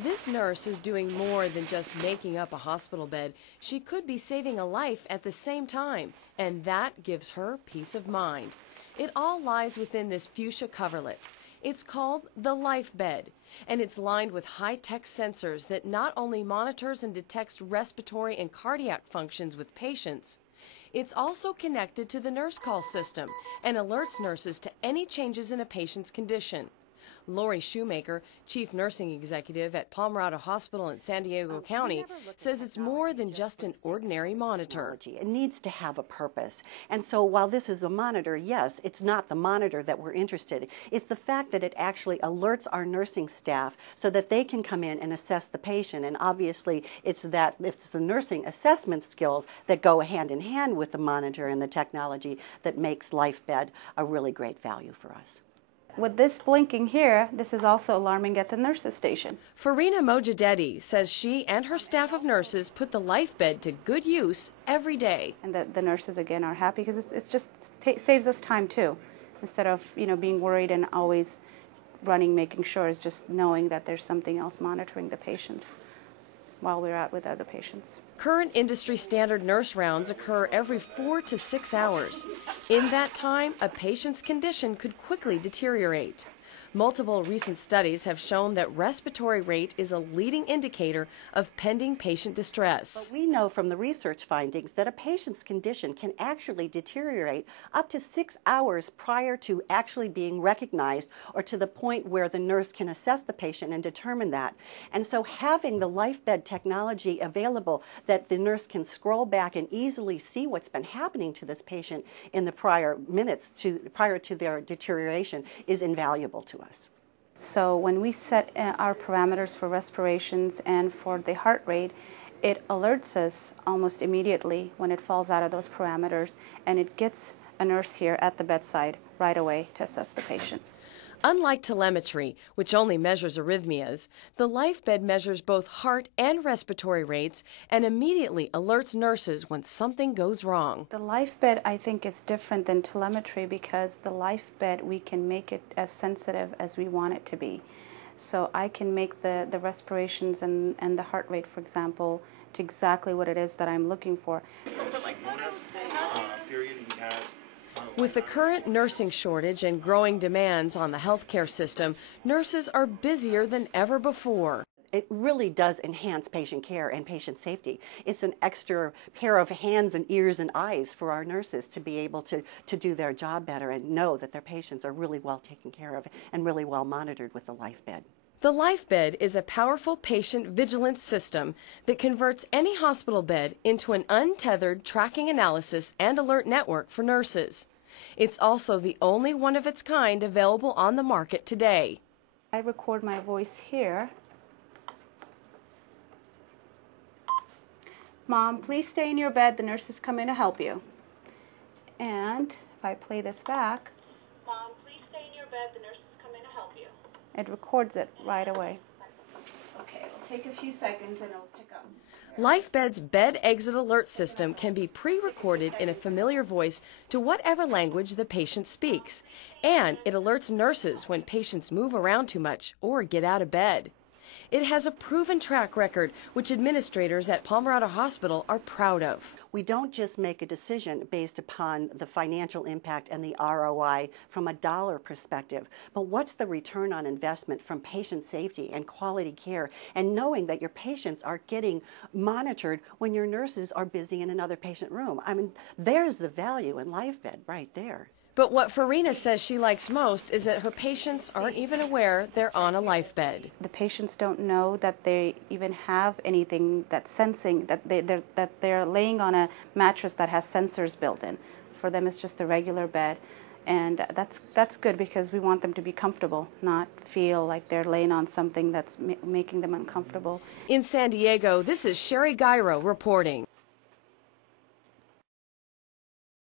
This nurse is doing more than just making up a hospital bed. She could be saving a life at the same time, and that gives her peace of mind. It all lies within this fuchsia coverlet. It's called the LifeBed, and it's lined with high-tech sensors that not only monitors and detects respiratory and cardiac functions with patients, it's also connected to the nurse call system and alerts nurses to any changes in a patient's condition. Lori Shoemaker, Chief Nursing Executive at Pomerado Hospital in San Diego County, says it's more than just an ordinary monitor. It needs to have a purpose. And so while this is a monitor, yes, it's not the monitor that we're interested in. It's the fact that it actually alerts our nursing staff so that they can come in and assess the patient. And obviously, it's the nursing assessment skills that go hand in hand with the monitor and the technology that makes LifeBed a really great value for us. With this blinking here, this is also alarming at the nurses' station. Farina Mojadetti says she and her staff of nurses put the LifeBed to good use every day. And the nurses, again, are happy because it just saves us time, too. Instead of, being worried and always running, making sure, it's just knowing that there's something else monitoring the patients while we're out with other patients. Current industry standard nurse rounds occur every 4 to 6 hours. In that time, a patient's condition could quickly deteriorate. Multiple recent studies have shown that respiratory rate is a leading indicator of pending patient distress. But we know from the research findings that a patient's condition can actually deteriorate up to 6 hours prior to actually being recognized or to the point where the nurse can assess the patient and determine that. And so having the LifeBed technology available that the nurse can scroll back and easily see what's been happening to this patient in the prior minutes prior to their deterioration is invaluable to us. So when we set our parameters for respirations and for the heart rate, it alerts us almost immediately when it falls out of those parameters, and it gets a nurse here at the bedside right away to assess the patient. Unlike telemetry, which only measures arrhythmias, the LifeBed measures both heart and respiratory rates and immediately alerts nurses when something goes wrong. The LifeBed, I think, is different than telemetry because the LifeBed, we can make it as sensitive as we want it to be. So I can make the respirations and the heart rate, for example, to exactly what it is that I'm looking for. With the current nursing shortage and growing demands on the healthcare system, nurses are busier than ever before. It really does enhance patient care and patient safety. It's an extra pair of hands and ears and eyes for our nurses to be able to do their job better and know that their patients are really well taken care of and really well monitored with the LifeBed. The LifeBed is a powerful patient vigilance system that converts any hospital bed into an untethered tracking analysis and alert network for nurses. It's also the only one of its kind available on the market today. I record my voice here. Mom, please stay in your bed. The nurses come in to help you. And if I play this back, Mom, please stay in your bed. The nurses come in to help you. It records it right away. Okay, it'll take a few seconds and it'll pick up. LifeBed's bed exit alert system can be pre-recorded in a familiar voice to whatever language the patient speaks, and it alerts nurses when patients move around too much or get out of bed. It has a proven track record, which administrators at Pomerado Hospital are proud of. We don't just make a decision based upon the financial impact and the ROI from a dollar perspective, but what's the return on investment from patient safety and quality care, and knowing that your patients are getting monitored when your nurses are busy in another patient room. I mean, there's the value in LifeBed right there. But what Farina says she likes most is that her patients aren't even aware they're on a LifeBed. The patients don't know that they even have anything that's sensing, that they're laying on a mattress that has sensors built in. For them, it's just a regular bed. And that's good because we want them to be comfortable, not feel like they're laying on something that's making them uncomfortable. In San Diego, this is Sherry Gyro reporting.